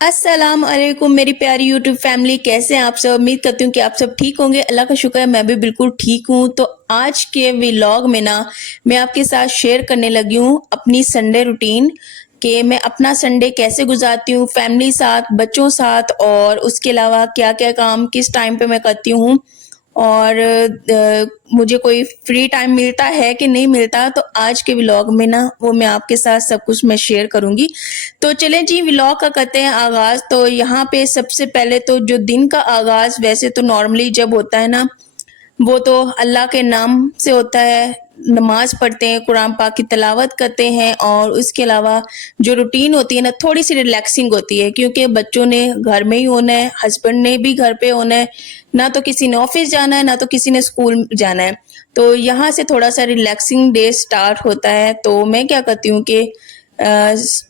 अस्सलाम वालेकुम मेरी प्यारी यूट्यूब फैमिली, कैसे हैं आप सब। उम्मीद करती हूँ कि आप सब ठीक होंगे। अल्लाह का शुक्र है मैं भी बिल्कुल ठीक हूँ। तो आज के व्लॉग में ना मैं आपके साथ शेयर करने लगी हूँ अपनी संडे रूटीन कि मैं अपना संडे कैसे गुजारती हूँ फैमिली साथ, बच्चों साथ, और उसके अलावा क्या क्या काम किस टाइम पे मैं करती हूँ, और मुझे कोई फ्री टाइम मिलता है कि नहीं मिलता। तो आज के व्लॉग में ना वो मैं आपके साथ सब कुछ मैं शेयर करूंगी। तो चलें जी, व्लॉग का करते हैं आगाज। तो यहाँ पे सबसे पहले तो जो दिन का आगाज वैसे तो नॉर्मली जब होता है ना, वो तो अल्लाह के नाम से होता है। नमाज पढ़ते हैं, कुरान पाक की तिलावत करते हैं, और उसके अलावा जो रूटीन होती है ना थोड़ी सी रिलैक्सिंग होती है, क्योंकि बच्चों ने घर में ही होना है, हस्बैंड ने भी घर पे होना है, ना तो किसी ने ऑफिस जाना है ना तो किसी ने स्कूल जाना है। तो यहाँ से थोड़ा सा रिलैक्सिंग डे स्टार्ट होता है। तो मैं क्या करती हूँ कि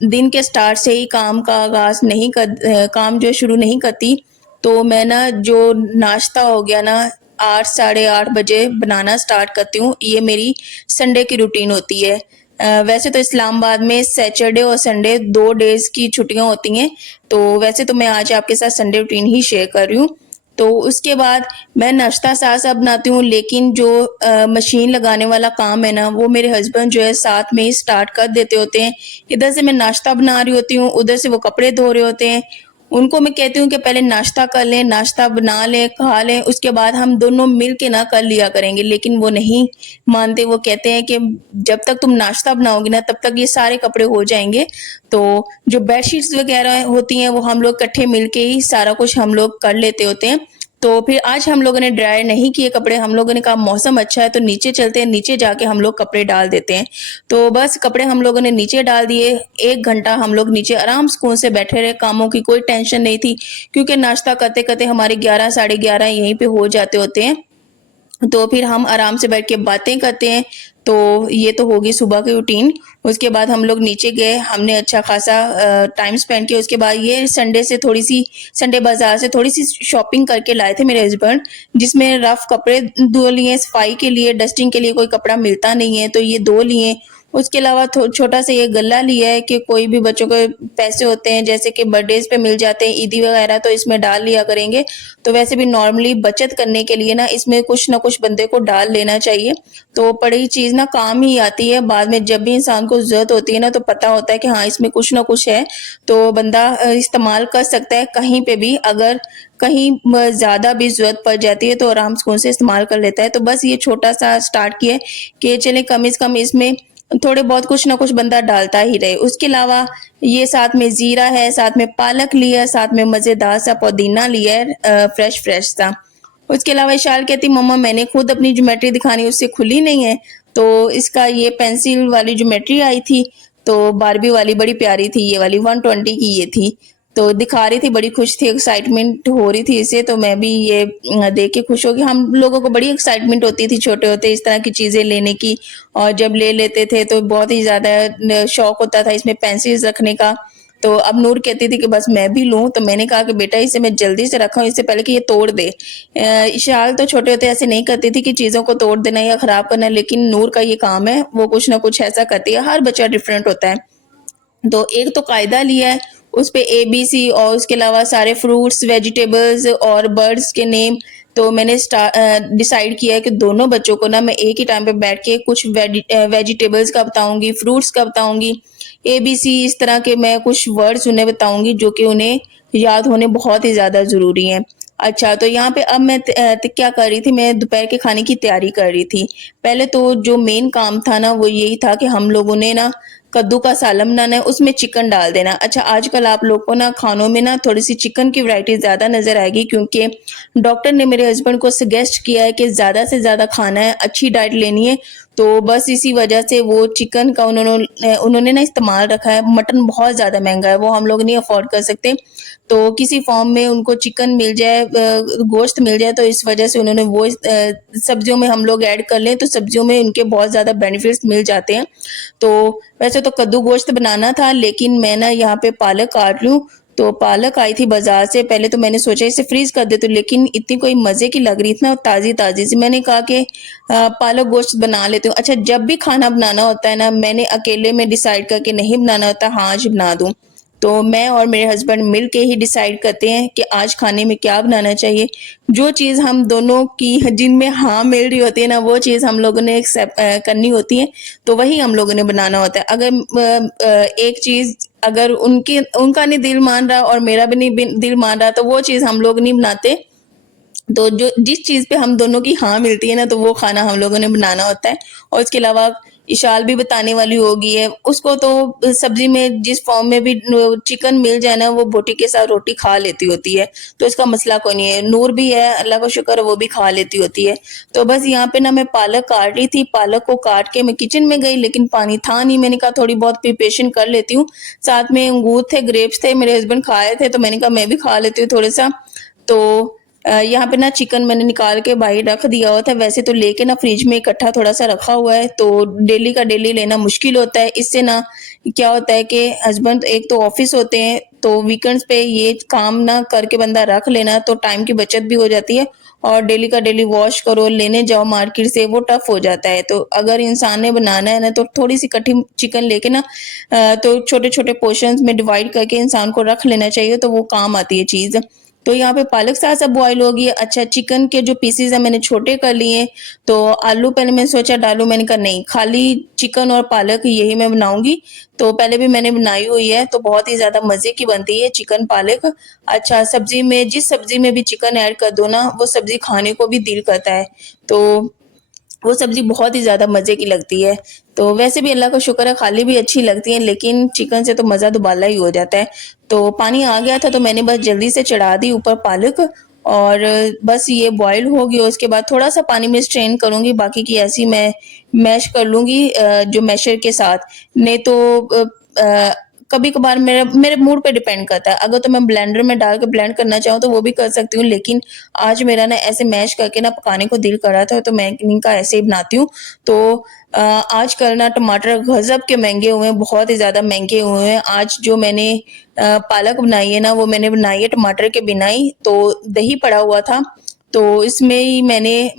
दिन के स्टार्ट से ही काम का आगाज नहीं कर काम जो शुरू नहीं करती। तो मैं ना जो नाश्ता हो गया ना 8 साढ़े 8 बजे बनाना स्टार्ट करती हूँ। ये मेरी संडे की रूटीन होती है। वैसे तो इस्लामाबाद में सैटरडे और संडे 2 डेज की छुट्टियां होती हैं। तो वैसे तो मैं आज आपके साथ संडे रूटीन ही शेयर कर रही हूँ। तो उसके बाद मैं नाश्ता साथ साथ बनाती हूँ, लेकिन जो मशीन लगाने वाला काम है ना वो मेरे हस्बैंड जो है साथ में ही स्टार्ट कर देते होते हैं। इधर से मैं नाश्ता बना रही होती हूँ, उधर से वो कपड़े धो रहे होते हैं। उनको मैं कहती हूँ कि पहले नाश्ता कर लें, नाश्ता बना लें, खा लें, उसके बाद हम दोनों मिल के ना कर लिया करेंगे। लेकिन वो नहीं मानते। वो कहते हैं कि जब तक तुम नाश्ता बनाओगी ना तब तक ये सारे कपड़े हो जाएंगे। तो जो बेडशीट्स वगैरह होती हैं वो हम लोग इकट्ठे मिलके ही सारा कुछ हम लोग कर लेते होते हैं। तो फिर आज हम लोगों ने ड्राई नहीं किए कपड़े। हम लोगों ने कहा मौसम अच्छा है तो नीचे चलते हैं, नीचे जाके हम लोग कपड़े डाल देते हैं। तो बस कपड़े हम लोगों ने नीचे डाल दिए। 1 घंटा हम लोग नीचे आराम सुकून से बैठे रहे, कामों की कोई टेंशन नहीं थी, क्योंकि नाश्ता करते करते हमारे 11 साढ़े 11 यहीं पे हो जाते होते हैं। तो फिर हम आराम से बैठ के बातें करते हैं। तो ये तो होगी सुबह की रूटीन। उसके बाद हम लोग नीचे गए, हमने अच्छा खासा टाइम स्पेंड किया। उसके बाद ये संडे बाजार से थोड़ी सी शॉपिंग करके लाए थे मेरे हस्बैंड, जिसमें रफ कपड़े धो लिए, सफाई के लिए, डस्टिंग के लिए कोई कपड़ा मिलता नहीं है तो ये धो लिए। उसके अलावा छोटा सा ये गल्ला लिया है कि कोई भी बच्चों के पैसे होते हैं जैसे कि बर्थडेज पे मिल जाते हैं, ईदी वगैरह, तो इसमें डाल लिया करेंगे। तो वैसे भी नॉर्मली बचत करने के लिए ना इसमें कुछ ना कुछ बंदे को डाल लेना चाहिए। तो पड़ी चीज ना काम ही आती है बाद में। जब भी इंसान को जरूरत होती है ना तो पता होता है कि हाँ इसमें कुछ ना कुछ है, तो बंदा इस्तेमाल कर सकता है कहीं पे भी। अगर कहीं ज्यादा भी जरूरत पड़ जाती है तो आराम से इस्तेमाल कर लेता है। तो बस ये छोटा सा स्टार्ट किया कि चले कम से कम इसमें थोड़े बहुत कुछ ना कुछ बंदा डालता ही रहे। उसके अलावा ये साथ में जीरा है, साथ में पालक लिया, साथ में मजेदार सा पुदीना लिया है, फ्रेश फ्रेश सा। उसके अलावा इशाल कहती मम्मा मैंने खुद अपनी ज्योमेट्री दिखानी, उससे खुली नहीं है। तो इसका ये पेंसिल वाली ज्योमेट्री आई थी, तो बारबी वाली बड़ी प्यारी थी, ये वाली 120 की ये थी। तो दिखा रही थी, बड़ी खुश थी, एक्साइटमेंट हो रही थी इसे। तो मैं भी ये देख के खुश हो गई। हम लोगों को बड़ी एक्साइटमेंट होती थी छोटे होते इस तरह की चीजें लेने की, और जब ले लेते थे तो बहुत ही ज्यादा शौक होता था इसमें पेंसिल्स रखने का। तो अब नूर कहती थी कि बस मैं भी लूं। तो मैंने कहा कि बेटा इसे मैं जल्दी से रखा हूं, इससे पहले कि ये तोड़ दे। इशाल तो छोटे होते ऐसे नहीं करती थी कि चीजों को तोड़ देना या खराब करना, लेकिन नूर का ये काम है, वो कुछ ना कुछ ऐसा करती है। हर बच्चा डिफरेंट होता है। तो एक तो कायदा लिया है, उस पे ABC, और उसके अलावा सारे फ्रूट्स, वेजिटेबल्स और बर्ड्स के नेम। तो मैंने डिसाइड किया है कि दोनों बच्चों को ना मैं एक ही टाइम पे बैठ के कुछ वेजिटेबल्स का बताऊंगी, फ्रूट्स का बताऊंगी, ABC इस तरह के मैं कुछ वर्ड्स उन्हें बताऊंगी जो कि उन्हें याद होने बहुत ही ज्यादा जरूरी हैं। अच्छा, तो यहाँ पे अब मैं क्या कर रही थी, मैं दोपहर के खाने की तैयारी कर रही थी। पहले तो जो मेन काम था ना वो यही था कि हम लोगों ने ना कद्दू का सालन बनाना है, उसमें चिकन डाल देना। अच्छा, आजकल आप लोग को ना खानों में ना थोड़ी सी चिकन की वैरायटी ज्यादा नजर आएगी, क्योंकि डॉक्टर ने मेरे हस्बैंड को सजेस्ट किया है कि ज्यादा से ज्यादा खाना है, अच्छी डाइट लेनी है। तो बस इसी वजह से वो चिकन का उन्होंने ना इस्तेमाल रखा है। मटन बहुत ज्यादा महंगा है, वो हम लोग नहीं अफोर्ड कर सकते। तो किसी फॉर्म में उनको चिकन मिल जाए, गोश्त मिल जाए, तो इस वजह से उन्होंने वो सब्जियों में हम लोग ऐड कर लें तो सब्जियों में उनके बहुत ज्यादा बेनिफिट्स मिल जाते हैं। तो वैसे तो कद्दू गोश्त बनाना था, लेकिन मैं ना यहाँ पे पालक काट लूं। तो पालक आई थी बाजार से, पहले तो मैंने सोचा इसे फ्रीज कर देती हूँ, लेकिन इतनी कोई मजे की लग रही थी ना ताजी ताजी सी, मैंने कहा कि पालक गोश्त बना लेती हूँ। अच्छा, जब भी खाना बनाना होता है ना मैंने अकेले में डिसाइड करके नहीं बनाना होता, हाँ आज बना दूं। तो मैं और मेरे हस्बैंड मिल के ही डिसाइड करते हैं कि आज खाने में क्या बनाना चाहिए। जो चीज़ हम दोनों की जिनमें हाँ मिल रही होती है ना, वो चीज़ हम लोगों ने करनी होती है, तो वही हम लोगों ने बनाना होता है। अगर एक चीज़ अगर उनका नहीं दिल मान रहा और मेरा भी नहीं दिल मान रहा, तो वो चीज़ हम लोग नहीं बनाते। तो जो जिस चीज़ पे हम दोनों की हाँ मिलती है ना, तो वो खाना हम लोगों ने बनाना होता है। और इसके अलावा इशाल भी बताने वाली होगी है, उसको तो सब्जी में जिस फॉर्म में भी चिकन मिल जाए ना, वो बोटी के साथ रोटी खा लेती होती है, तो इसका मसला कोई नहीं है। नूर भी है, अल्लाह का शुक्र है, वो भी खा लेती होती है। तो बस यहाँ पे ना मैं पालक काट रही थी, पालक को काट के मैं किचन में गई, लेकिन पानी था नहीं। मैंने कहा थोड़ी बहुत प्रिपरेशन कर लेती हूँ। साथ में अंगूर थे, ग्रेप्स थे, मेरे हस्बैंड खाए थे, तो मैंने कहा मैं भी खा लेती हूँ थोड़ा सा। तो यहाँ पे ना चिकन मैंने निकाल के बाहर रख दिया हुआ था। वैसे तो लेके ना फ्रिज में इकट्ठा थोड़ा सा रखा हुआ है, तो डेली का डेली लेना मुश्किल होता है। इससे ना क्या होता है कि हस्बैंड एक तो ऑफिस होते हैं, तो वीकेंड्स पे ये काम ना करके बंदा रख लेना, तो टाइम की बचत भी हो जाती है। और डेली का डेली वॉश करो, लेने जाओ मार्केट से, वो टफ हो जाता है। तो अगर इंसान ने बनाना है ना, तो थोड़ी सी कटी चिकन लेके ना तो छोटे छोटे पोर्शंस में डिवाइड करके इंसान को रख लेना चाहिए, तो वो काम आती है चीज़। तो यहाँ पे पालक साथ सब बॉयल हो गई है। अच्छा, चिकन के जो पीसेज है मैंने छोटे कर लिए। तो आलू पहले मैंने सोचा डालूं, मैंने कहा नहीं, खाली चिकन और पालक यही मैं बनाऊंगी। तो पहले भी मैंने बनाई हुई है, तो बहुत ही ज्यादा मजे की बनती है चिकन पालक। अच्छा, सब्जी में जिस सब्जी में भी चिकन ऐड कर दो ना, वो सब्जी खाने को भी दिल करता है। तो वो सब्जी बहुत ही ज़्यादा मज़े की लगती है। तो वैसे भी अल्लाह का शुक्र है, खाली भी अच्छी लगती है, लेकिन चिकन से तो मज़ा दुबाला ही हो जाता है। तो पानी आ गया था, तो मैंने बस जल्दी से चढ़ा दी ऊपर पालक, और बस ये बॉयल हो गई। उसके बाद थोड़ा-सा पानी में स्ट्रेन करूँगी, बाकी की ऐसी मैं मैश कर लूँगी जो मैशर के साथ। नहीं तो कभी-कभार मेरे मेरे मूड पे डिपेंड करता है। अगर तो मैं ब्लेंडर में डाल के ब्लेंड करना चाहूँ, तो वो भी कर सकती हूँ, लेकिन आज मेरा ना ऐसे मैश करके ना पकाने को दिल कर रहा था, तो मैंने कहा ऐसे ही बनाती हूँ। तो आजकल ना टमाटर गज़ब के महँगे हुए हैं, बहुत ही ज़्यादा महँगे हुए हैं। आज जो मैंने पालक बनाई है ना, वो मैंने बनाई है टमाटर के बिना ही। तो दही पड़ा हुआ था, तो इसमें ही मैंने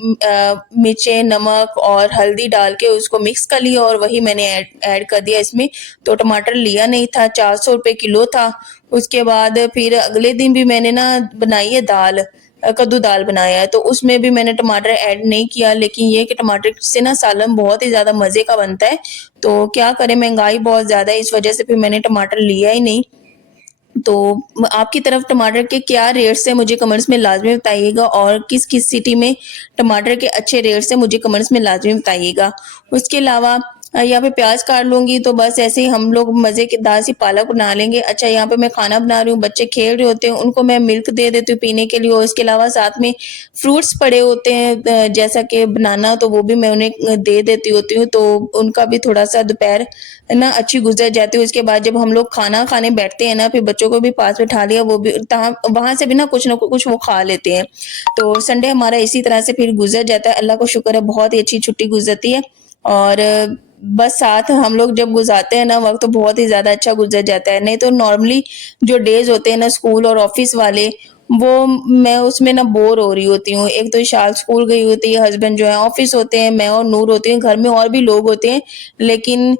मिर्चें, नमक और हल्दी डाल के उसको मिक्स कर लिया, और वही मैंने ऐड कर दिया इसमें। तो टमाटर लिया नहीं था, 400 रुपए किलो था। उसके बाद फिर अगले दिन भी मैंने ना बनाई है दाल, कद्दू दाल बनाया है, तो उसमें भी मैंने टमाटर ऐड नहीं किया। लेकिन ये कि टमाटर से ना सालन बहुत ही ज़्यादा मज़े का बनता है। तो क्या करें, महँगाई बहुत ज़्यादा है, इस वज़ह से फिर मैंने टमाटर लिया ही नहीं। तो आपकी तरफ टमाटर के क्या रेट्स हैं, मुझे कमेंट्स में लाज़मी बताइएगा, और किस-किस सिटी में टमाटर के अच्छे रेट्स हैं, मुझे कमेंट्स में लाज़मी बताइएगा। उसके अलावा यहाँ पे प्याज़ काट लूँगी, तो बस ऐसे ही हम लोग मज़ेदार सी पालक बना लेंगे। अच्छा, यहाँ पे मैं खाना बना रही हूँ, बच्चे खेल रहे होते हैं, उनको मैं मिल्क दे देती हूँ पीने के लिए, और इसके अलावा साथ में फ्रूट्स पड़े होते हैं जैसा कि बनाना, तो वो भी मैं उन्हें दे देती होती हूँ, तो उनका भी थोड़ा-सा दोपहर ना अच्छी गुज़र जाती है। उसके बाद जब हम लोग खाना खाने बैठते हैं ना, फिर बच्चों को भी पास बिठा लिया, वो भी तहाँ वहाँ से भी ना कुछ न कुछ वो खा लेते हैं। तो संडे हमारा इसी तरह से फिर गुज़र जाता है। अल्लाह का शुक्र है, बहुत ही अच्छी छुट्टी गुज़रती है, और बस साथ हम लोग जब गुज़ारते हैं ना वक़्त, तो बहुत ही ज़्यादा अच्छा गुज़र जाता है। नहीं तो नॉर्मली जो डेज़ होते हैं ना स्कूल और ऑफ़िस वाले, वो मैं उसमें ना बोर हो रही होती हूँ। एक तो इशाल स्कूल गई होती है, हस्बैंड जो है ऑफ़िस होते हैं, मैं और नूर होती हैं, घर में और भी लोग होते हैं, लेकिन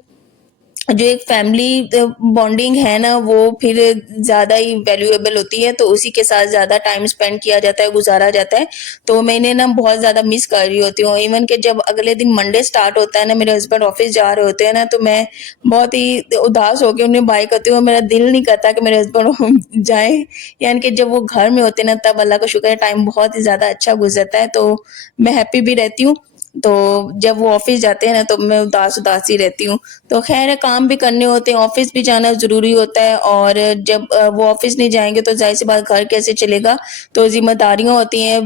जो एक फैमिली बॉन्डिंग है ना, वो फिर ज़्यादा ही वैल्यूएबल होती है, तो उसी के साथ ज़्यादा टाइम स्पेंड किया जाता है, गुज़ारा जाता है। तो मैं इन्हें ना बहुत ज़्यादा मिस कर रही होती हूँ। इवन कि जब अगले दिन मंडे स्टार्ट होता है ना, मेरे हस्बैंड ऑफ़िस जा रहे होते हैं ना, तो मैं बहुत ही उदास होके उन्हें बाय करती हूँ। मेरा दिल नहीं करता कि मेरे हस्बैंड जाएँ, यानी कि जब वो घर में होते हैं ना, तब अल्लाह का शुक्र है टाइम बहुत ही ज़्यादा अच्छा गुज़रता है, तो मैं हैप्पी भी रहती हूँ। तो जब वो ऑफ़िस जाते हैं ना, तो मैं उदास-उदास ही रहती हूँ। तो ख़ैर है, काम भी करने होते हैं, ऑफ़िस भी जाना ज़रूरी होता है, और जब वो ऑफ़िस नहीं जाएँगे तो ज़ाहिर-सी बात घर कैसे चलेगा? तो ज़िम्मेदारियाँ होती हैं,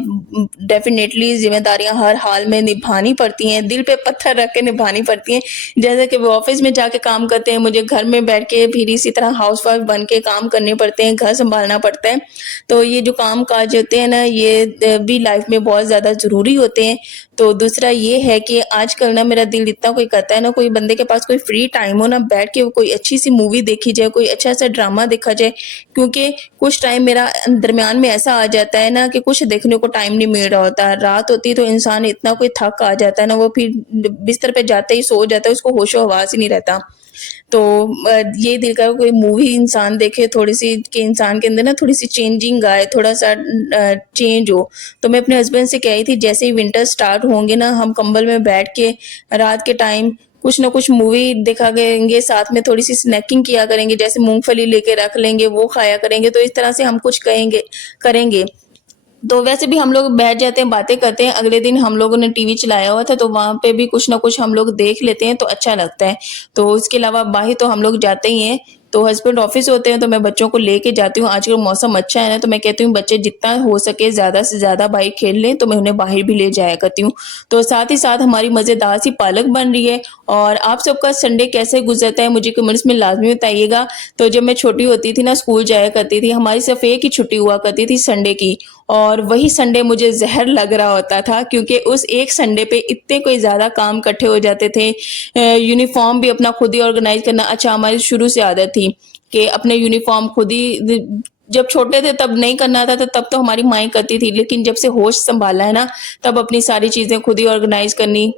डेफ़िनेटली ज़िम्मेदारियाँ हर हाल में निभानी पड़ती हैं, दिल पे पत्थर रख के निभानी पड़ती हैं। जैसे कि वो ऑफ़िस में जाके काम करते हैं, मुझे घर में बैठ के फिर इसी तरह हाउसवाइफ़ बन के काम करने पड़ते हैं, घर सँभालना पड़ता है। तो ये जो काम-काज होते हैं ना, ये भी लाइफ़ में बहुत ज़्यादा ज़रूरी होते हैं। तो दूसरा ये है कि आजकल ना मेरा दिल इतना कोई करता है ना, कोई बंदे के पास कोई फ्री टाइम हो ना, बैठ के कोई अच्छी सी मूवी देखी जाए, कोई अच्छा सा ड्रामा देखा जाए, क्योंकि कुछ टाइम मेरा दरमियान में ऐसा आ जाता है ना कि कुछ देखने को टाइम नहीं मिल रहा होता। रात होती है तो इंसान इतना कोई थक आ जाता है ना, वो फिर बिस्तर पे जाते ही सो जाता है, उसको होशो-हवास ही नहीं रहता। तो ये देखा कोई मूवी इंसान देखे थोड़ी-सी कि इंसान के अंदर ना थोड़ी-सी चेंजिंग आए, थोड़ा-सा चेंज हो। तो मैं अपने हस्बैंड से कह रही थी जैसे ही विंटर स्टार्ट होंगे ना हम कंबल में बैठ के रात के टाइम कुछ ना कुछ मूवी देखा करेंगे, साथ में थोड़ी-सी स्नैकिंग किया करेंगे, जैसे मूँगफली लेके रख लेंगे, वो खाया करेंगे, तो इस तरह से हम कुछ करेंगे। तो वैसे भी हम लोग बैठ जाते हैं, बातें करते हैं। अगले दिन हम लोगों ने टीवी चलाया हुआ था, तो वहाँ पे भी कुछ ना कुछ हम लोग देख लेते हैं, तो अच्छा लगता है। तो इसके अलावा बाहर तो हम लोग जाते ही हैं। तो हस्बैंड ऑफ़िस होते हैं, तो मैं बच्चों को लेके जाती हूँ। आजकल मौसम अच्छा है ना, तो मैं कहती हूँ बच्चे जितना हो सके ज़्यादा से ज़्यादा बाहर खेल लें, तो मैं उन्हें बाहर भी ले जाया करती हूँ। तो साथ ही साथ हमारी मज़ेदार सी पालक बन रही है और आप सबका संडे कैसे गुज़रता है, मुझे कमेंट्स में लाज़मी बताइएगा। तो जब मैं छोटी होती थी ना, स्कूल जाया करती थी, हमारी सिर्फ़ एक ही छुट्टी हुआ करती थी संडे की। और वही संडे मुझे ज़हर लग रहा होता था क्योंकि उस एक संडे पे इतने कोई ज़्यादा काम इकट्ठे हो जाते थे। यूनिफ़ॉर्म भी अपना खुद ही ऑर्गेनाइज़ करना अच्छा हमारी शुरू से आदत थी कि अपने यूनिफ़ॉर्म खुद ही द जब छोटे थे तब नहीं करना आता था, तब तो हमारी माँ ही करती थी, लेकिन जब से होश सँभाला है ना, तब अपनी सारी चीज़ें खुद ही ऑर्गेनाइज़ करनी।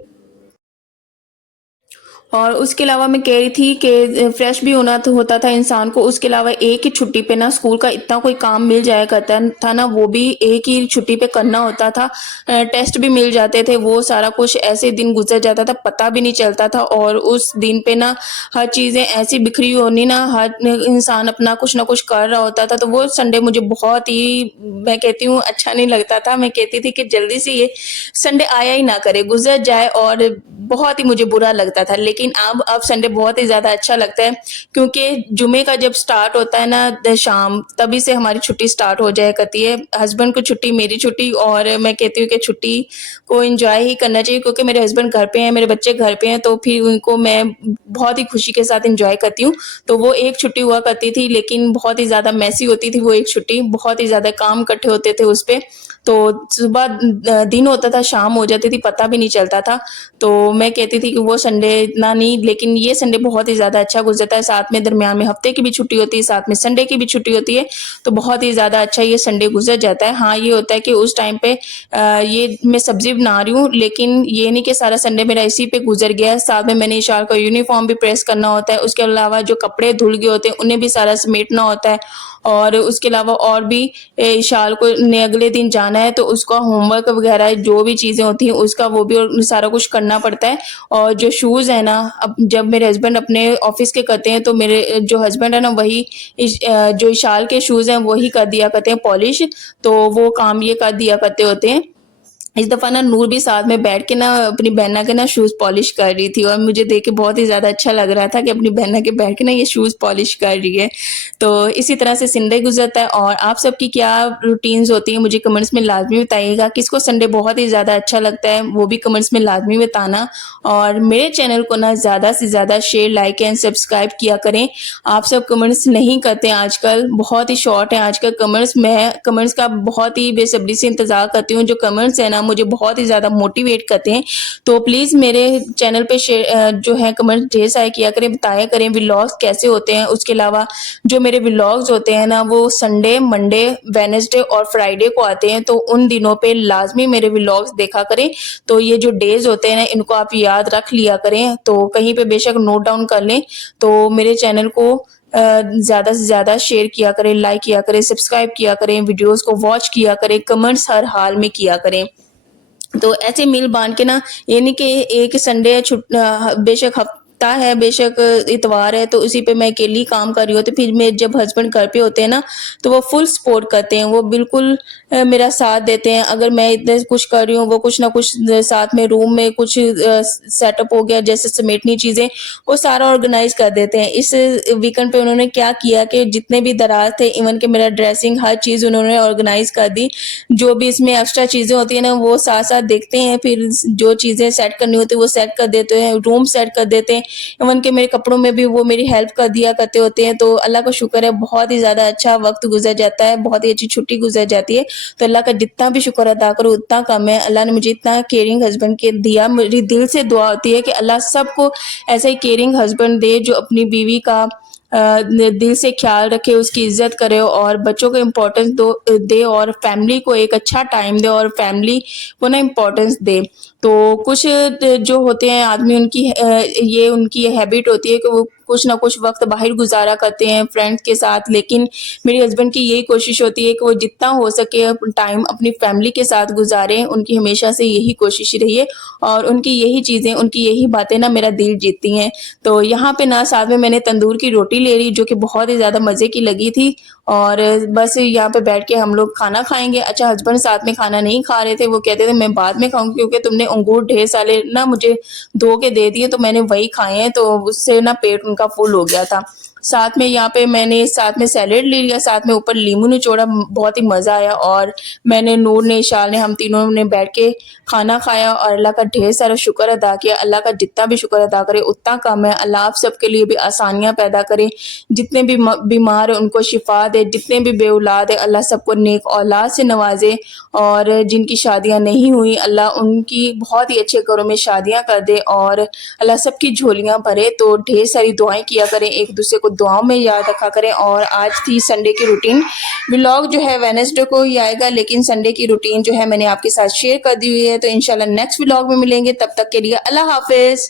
और उसके अलावा मैं कह रही थी कि फ्रेश भी होना तो होता था इंसान को, उसके अलावा एक ही छुट्टी पे ना स्कूल का इतना कोई काम मिल जाया करता था ना, वो भी एक ही छुट्टी पे करना होता था। टेस्ट भी मिल जाते थे, वो सारा कुछ ऐसे दिन गुज़र जाता था, पता भी नहीं चलता था और उस दिन पे ना हर चीज़ें ऐसी बिखरी होनी ना, हर इंसान अपना कुछ ना कुछ कर रहा होता था, तो वो संडे मुझे बहुत ही मैं कहती हूँ अच्छा नहीं लगता था। मैं कहती थी कि जल्दी से ये संडे आया ही ना करे, गुज़र जाए और बहुत ही मुझे बुरा लगता था। लेकिन अब संडे बहुत ही ज़्यादा अच्छा लगता है क्योंकि जुमे का जब स्टार्ट होता है ना शाम, तभी से हमारी छुट्टी स्टार्ट हो जाया करती है। हस्बैंड को छुट्टी, मेरी छुट्टी और मैं कहती हूँ कि छुट्टी को एन्जॉय ही करना चाहिए क्योंकि मेरे हस्बैंड घर पे हैं, मेरे बच्चे घर पे हैं, तो फिर उनको मैं बहुत ही खुशी के साथ एन्जॉय करती हूँ। तो वो एक छुट्टी हुआ करती थी लेकिन बहुत ही ज़्यादा मेसी होती थी वो एक छुट्टी, बहुत ही ज़्यादा काम इकट्ठे होते थे उस पे। तो सुबह दिन होता था, शाम हो जाती थी, पता भी नहीं चलता था। तो मैं कहती थी कि वो संडे इतना नहीं, लेकिन ये संडे बहुत ही ज़्यादा अच्छा गुज़रता है, साथ में दरमियान में हफ्ते की भी छुट्टी होती है, साथ में संडे की भी छुट्टी होती है, तो बहुत ही ज़्यादा अच्छा ये संडे गुज़र जाता है। हाँ, ये होता है कि उस टाइम पे ये मैं सब्ज़ी बना रही हूँ, लेकिन ये नहीं कि सारा संडे मेरा इसी पे गुज़र गया है, साथ में मैंने इशार का यूनिफ़ॉर्म भी प्रेस करना होता है, उसके अलावा जो कपड़े धुल गए होते हैं, उन्हें भी सारा समेटना होता है और उसके अलावा और भी इशाल को ने अगले दिन जाना है, तो उसका होमवर्क वगैरह जो भी चीज़ें होती हैं, उसका वो भी और सारा कुछ करना पड़ता है। और जो शूज़ है ना, अब जब मेरे हस्बैंड अपने ऑफ़िस के करते हैं, तो मेरे जो हस्बैंड है ना, वही जो इशाल के शूज़ हैं, वही कर दिया करते हैं पॉलिश, तो वो काम ये कर दिया करते होते हैं। इस दफ़ा ना नूर भी साथ में बैठ के ना अपनी बहना के ना शूज़ पॉलिश कर रही थी और मुझे देख के बहुत ही ज़्यादा अच्छा लग रहा था कि अपनी बहना के बैठ के ना ये शूज़ पॉलिश कर रही है। तो इसी तरह से संडे गुज़रता है और आप सबकी क्या रूटीन्स होती हैं, मुझे कमेंट्स में लाज़मी बताइएगा। किसको संडे बहुत ही ज़्यादा अच्छा लगता है, वो भी कमेंट्स में लाज़मी बताना और मेरे चैनल को ना ज़्यादा से ज़्यादा शेयर, लाइक एंड सब्सक्राइब किया करें। आप सब कमेंट्स नहीं करते हैं आजकल, बहुत ही शॉर्ट है आजकल कमेंट्स। मैं कमेंट्स का बहुत ही बेसब्री से इंतज़ार करती हूँ, जो कमेंट्स हैं ना मुझे बहुत ही ज़्यादा मोटिवेट करते हैं। तो प्लीज़ मेरे चैनल पे जो है कमेंट ढेर सारे किया करें, बताया करें व्लॉग्स कैसे होते हैं। उसके अलावा जो मेरे व्लॉग्स होते हैं ना वो संडे, मंडे, वेडनेसडे और फ्राइडे को आते हैं, तो उन दिनों पे लाज़मी मेरे व्लॉग्स देखा करें। तो ये जो डेज़ होते हैं ना इनको आप याद रख लिया करें, तो कहीं पे बेशक नोट डाउन कर लें। तो मेरे चैनल को ज़्यादा से ज़्यादा शेयर किया करें, लाइक किया करें, सब्सक्राइब किया करें, वीडियोज़ को वॉच किया करें, कमेंट्स हर हाल में किया करें। तो ऐसे मील बाँध के ना, ये नहीं कि एक संडे है बेशक हफ्ता है, बेशक इतवार है, तो उसी पे मैं अकेली काम कर रही होती हूँ। फिर मेरे जब हस्बैंड घर पे होते हैं ना, तो वो फुल सपोर्ट करते हैं, वो बिल्कुल मेरा साथ देते हैं। अगर मैं इतने कुछ कर रही हूँ, वो कुछ ना कुछ साथ में रूम में कुछ सेटअप हो गया, जैसे समेटनी चीज़ें, वो सारा ऑर्गेनाइज़ कर देते हैं। इस वीकेंड पे उन्होंने क्या किया कि जितने भी दराज़ थे, इवन कि मेरा ड्रेसिंग, हर चीज़ उन्होंने ऑर्गेनाइज़ कर दी। जो भी इसमें एक्स्ट्रा चीज़ें होती हैं ना, वो साथ-साथ देखते हैं, फिर जो चीज़ें सेट करनी होती है, वो सेट कर देते हैं, रूम सेट कर देते हैं। इवन कि मेरे कपड़ों में भी वो मेरी हेल्प कर दिया करते होते हैं, तो अल्लाह का शुक्र है, बहुत ही ज़्यादा अच्छा वक़्त गुज़र जाता है, बहुत ही अच्छी छुट्टी गुज़र जाती है। तो अल्लाह का जितना भी शुक्र अदा करो उतना कम है। अल्लाह ने मुझे इतना केयरिंग हस्बैंड के दिया, मेरी दिल से दुआ होती है कि अल्लाह सबको ऐसा ही केयरिंग हस्बैंड दे जो अपनी बीवी का दिल से ख्याल रखे, उसकी इज़्ज़त करे और बच्चों को इम्पोर्टेंस दे और फैमिली को एक अच्छा टाइम दे और फैमिली को ना इम्पोर्टेंस दे। तो कुछ जो होते हैं आदमी, उनकी ये उनकी हैबिट होती है कि वो कुछ ना कुछ वक्त बाहर गुजारा करते हैं फ्रेंड्स के साथ, लेकिन मेरे हस्बैंड की यही कोशिश होती है कि वो जितना हो सके टाइम अपनी फैमिली के साथ गुजारें। उनकी हमेशा से यही कोशिश रही है और उनकी यही चीज़ें, उनकी यही बातें ना मेरा दिल जीतती हैं। तो यहाँ पे ना साथ में मैंने तंदूर की रोटी ले ली जो कि बहुत ही ज़्यादा मज़े की लगी थी, और बस यहाँ पे बैठ के हम लोग खाना खाएँगे। अच्छा, हस्बैंड साथ में खाना नहीं खा रहे थे, वो कहते थे मैं बाद में खाऊँगी क्योंकि तुमने अंगूर ढेर सारे ना मुझे धो के दे दिए, तो मैंने वही खाए हैं, तो उससे ना पेट उनका फुल हो गया था। साथ में यहाँ पे मैंने साथ में सैलेड ले लिया, साथ में ऊपर नींबू निचोड़ा, बहुत ही मज़ा आया। और मैंने, नूर ने, इशाल ने, हम तीनों ने बैठ के खाना खाया और अल्लाह का ढेर सारा शुक्र अदा किया। अल्लाह का जितना भी शुक्र अदा करे उतना कम है। अल्लाह आप सबके लिए भी आसानियाँ पैदा करे, जितने भी बीमार हैं उनको शिफा दे, जितने भी बेऔलाद है अल्लाह सबको नेक औलाद से नवाजे, और जिनकी शादियाँ नहीं हुई अल्लाह उनकी बहुत ही अच्छे घरों में शादियाँ कर दे, और अल्लाह सबकी झोलियाँ भरे। तो ढेर सारी दुआएं किया करें, एक दूसरे को दुआओं में याद रखा करें। और आज थी संडे की रूटीन। व्लॉग जो है वेडनेसडे को ही आएगा, लेकिन संडे की रूटीन जो है मैंने आपके साथ शेयर कर दी हुई है। तो इंशाल्लाह नेक्स्ट व्लॉग में मिलेंगे, तब तक के लिए अल्लाह हाफिज़।